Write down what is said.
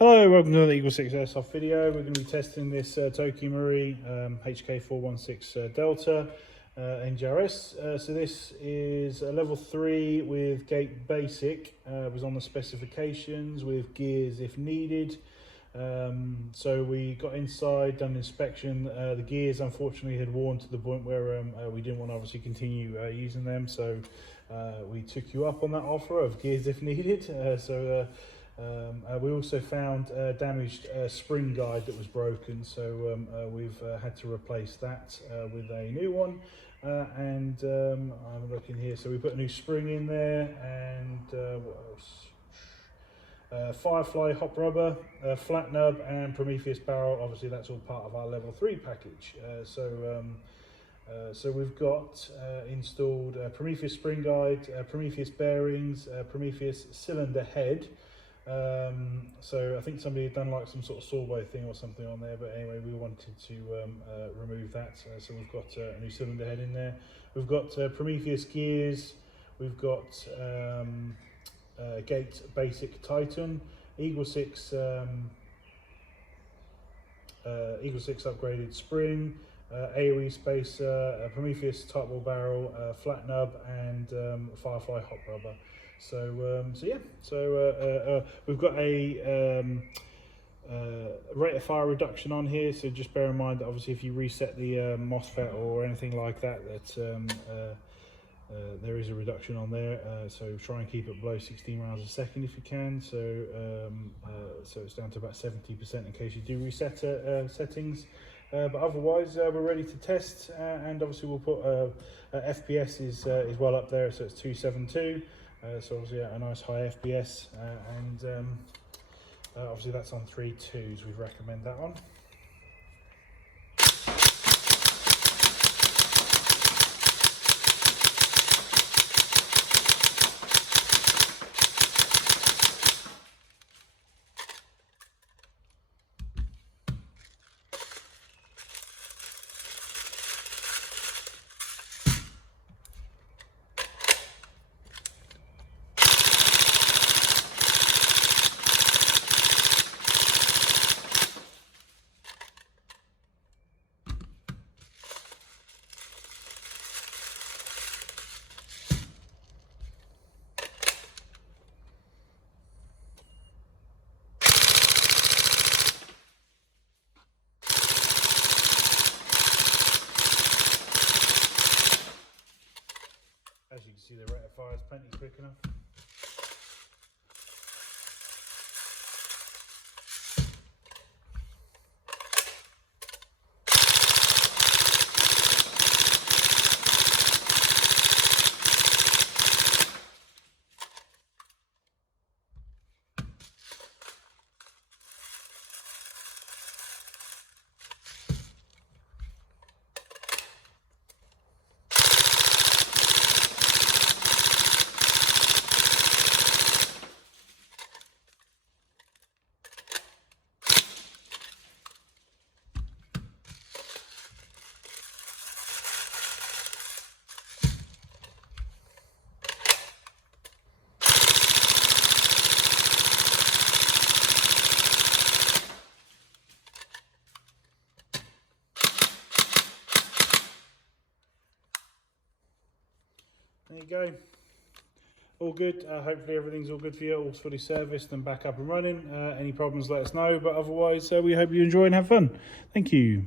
Hello, welcome to the EagleSix Airsoft video. We're going to be testing this Tokyo Marui HK416 Delta NGRS. So this is a level 3 with gate basic. Was on the specifications with gears if needed. So we got inside, done an inspection. The gears unfortunately had worn to the point where we didn't want to obviously continue using them. So we took you up on that offer of gears if needed. We also found a damaged spring guide that was broken, so we've had to replace that with a new one. I'm looking here, so we put a new spring in there, and what else? Firefly Hop Rubber, Flat Nub, and Prometheus barrel. Obviously, that's all part of our level 3 package. So we've got installed Prometheus spring guide, Prometheus bearings, Prometheus cylinder head. So I think somebody had done like some sort of sawbow thing or something on there, but anyway, we wanted to remove that. So we've got a new cylinder head in there. We've got Prometheus gears. We've got gate basic Titan, EagleSix upgraded spring, AOE Spacer, Prometheus Tightbore barrel, Flat Nub, and Firefly Hop Rubber. So we've got a rate of fire reduction on here, so just bear in mind that obviously if you reset the MOSFET or anything like that, there is a reduction on there. So try and keep it below 16 rounds a second if you can. So it's down to about 70% in case you do reset settings. But otherwise, we're ready to test, and obviously we'll put FPS is well up there, so it's 272. So obviously a nice high FPS, and obviously that's on 3.2s. We recommend that one. As you can see, the rate of fire is plenty quick enough. There you go, all good. Hopefully everything's all good for you, all fully serviced and back up and running. Any problems, let us know, but otherwise we hope you enjoy and have fun. Thank you.